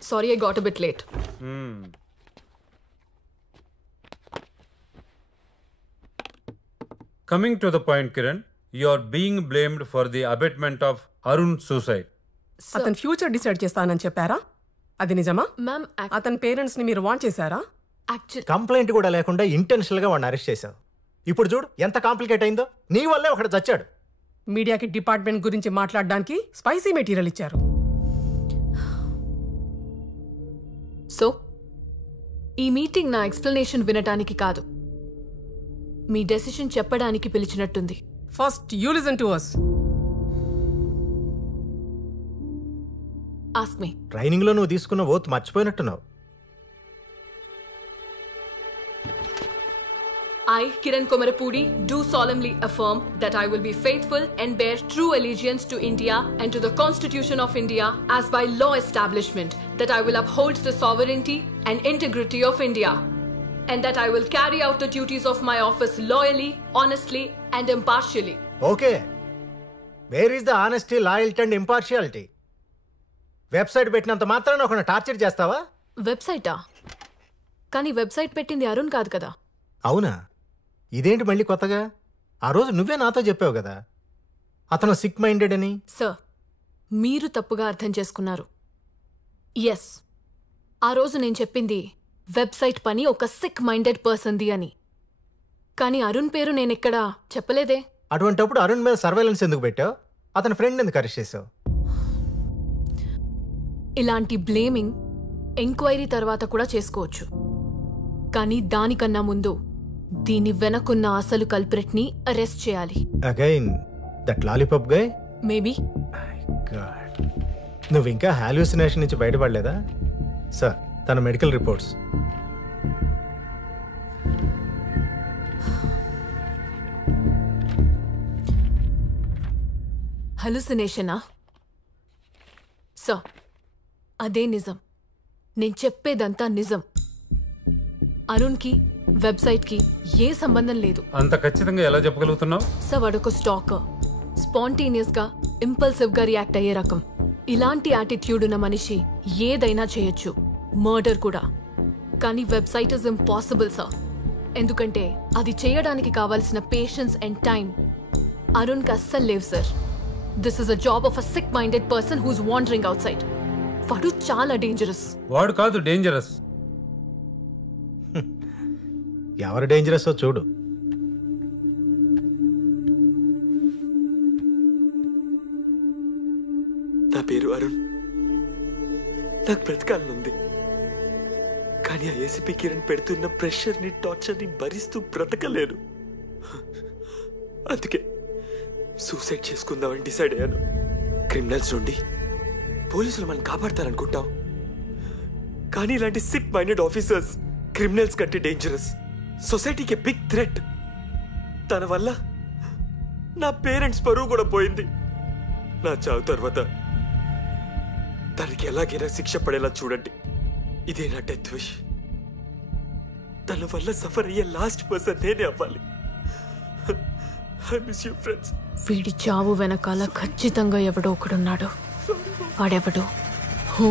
Sorry, I got a bit late. Coming to the point, Kiran, you are being blamed for the abatement of Arun's suicide. అతను future decide చేస్తానని చెప్పారా? అది నిజమా? Ma'am, అతని parents ని మీరు want చేశారా? actually కంప్లైంట్ కూడా లేకుండా ఇంటెన్షనల్ గా వాడిని అరెస్ట్ చేశావు. ఇప్పుడు చూడు ఎంత కాంప్లికేట్ అయిందో. నీ వల్లే ఒకడు చచ్చాడు. మీడియాకి డిపార్ట్మెంట్ గురించి మాట్లాడడానికి స్పైసీ మెటీరియల్ ఇచ్చారు. సో ఈ మీటింగ్ నా ఎక్స్ప్లెనేషన్ వినటానికి కాదు, మీ డెసిషన్ చెప్పడానికి పిలిచినట్టుంది. First you listen to us. Ask me. Training లో నువ్వు తీసుకున్న ఓత్ మర్చిపోయినట్టున్నావు. I, Kiran Komarapudi, do solemnly affirm that I will be faithful and bear true allegiance to India and to the Constitution of India as by law establishment, that I will uphold the sovereignty and integrity of India, and that I will carry out the duties of my office loyally, honestly and impartially. Okay. Where is the honesty, loyalty and impartiality? Website పెట్టినంత మాత్రాన ఒకరిని torture చేస్తావా? వెబ్సైటా? కానీ website పెట్టింది అరుణ్ కాదు కదా. అవునా? ఇదేంటి మళ్ళీ కొత్తగా? ఆ రోజు నువ్వే నాతో చెప్పావు కదా అతను సిక్ మైండెడ్ అని. సార్, మీరు తప్పుగా అర్థం చేసుకున్నారు. ఎస్, ఆ రోజు నేను చెప్పింది వెబ్సైట్ పని ఒక సిక్ మైండెడ్ పర్సన్ది అని. కానీ అరుణ్ పేరు నేనెక్కడా చెప్పలేదే. అటువంటప్పుడు అరుణ్ మీద సర్వేలెన్స్ ఎందుకు పెట్టావు? అతని ఫ్రెండ్ ఎందుకు అరెస్ట్ చేసావు? ఇలాంటి బ్లేమింగ్ ఎంక్వైరీ తర్వాత కూడా చేసుకోవచ్చు, కానీ దానికన్నా ముందు దీని వెనకున్న అసలు కల్ప్రిట్ ని అరెస్ట్ చేయాలి. Again that lollipop guy? Maybe. నువ్వు ఇంకా హాల్యూసినేషన్ నుంచి బయటపడలేదా? సార్, తన మెడికల్ రిపోర్ట్స్. హలుసినేషనా? సార్, అదే నిజం. నేను చెప్పేదంతా నిజం. అరుణ్కి వెబ్సైట్కి ఏ సంబంధం లేదు. అంత ఖచ్చితంగా ఎలా చెప్పగలుగుతున్నావు? సార్, వాడొక స్టాకర్, స్పాంటేనియస్గా ఇంపల్సివ్గా రియాక్ట్ అయ్యే రకం. ఇలాంటి యాటిట్యూడ్ ఉన్న మనిషి ఏదైనా చేయొచ్చు, మర్డర్ కూడా. కానీ వెబ్సైట్ ఇస్ ఇంపాసిబుల్ సార్, ఎందుకంటే అది చేయడానికి కావాల్సిన పేషెన్స్ అండ్ టైం అరుణ్కి అస్సలు లేవు sir. This is a job of a sick minded person who's wandering outside. వాడు చాలా డేంజరస్. వాడు కాదు డేంజరస్. ఎవరు డేంజరస్ చూడు. నా పేరు అరుణ్. నాకు బ్రతకాలనుంది, కానీ ఆ ఏసీపీ కిరణ్ పెడుతున్న ప్రెషర్ని, టార్చర్ని భరిస్తూ బ్రతకలేను. అందుకే సూసైడ్ చేసుకుందామని డిసైడ్ అయ్యాను. క్రిమినల్స్ నుండి పోలీసులు మనం కాపాడతారనుకుంటాం, కానీ ఇలాంటి సిక్ మైండెడ్ ఆఫీసర్స్ క్రిమినల్స్ కంటే డేంజరస్. సొసైటీకి బిగ్ థ్రెట్. తన వల్ల నా పేరెంట్స్ పరువు కూడా పోయింది. నా చావు తర్వాత తనకి ఎలాగైనా శిక్ష పడేలా చూడండి. ఇదే నా డెత్ విష్. తన వల్ల సఫర్ అయ్యే లాస్ట్ పర్సన్ నేనే అవ్వాలి. I miss you friends. వీడి చావు వెనకాల ఖచ్చితంగా ఎవడో ఒకడున్నాడు. వాడెవడు? హూ?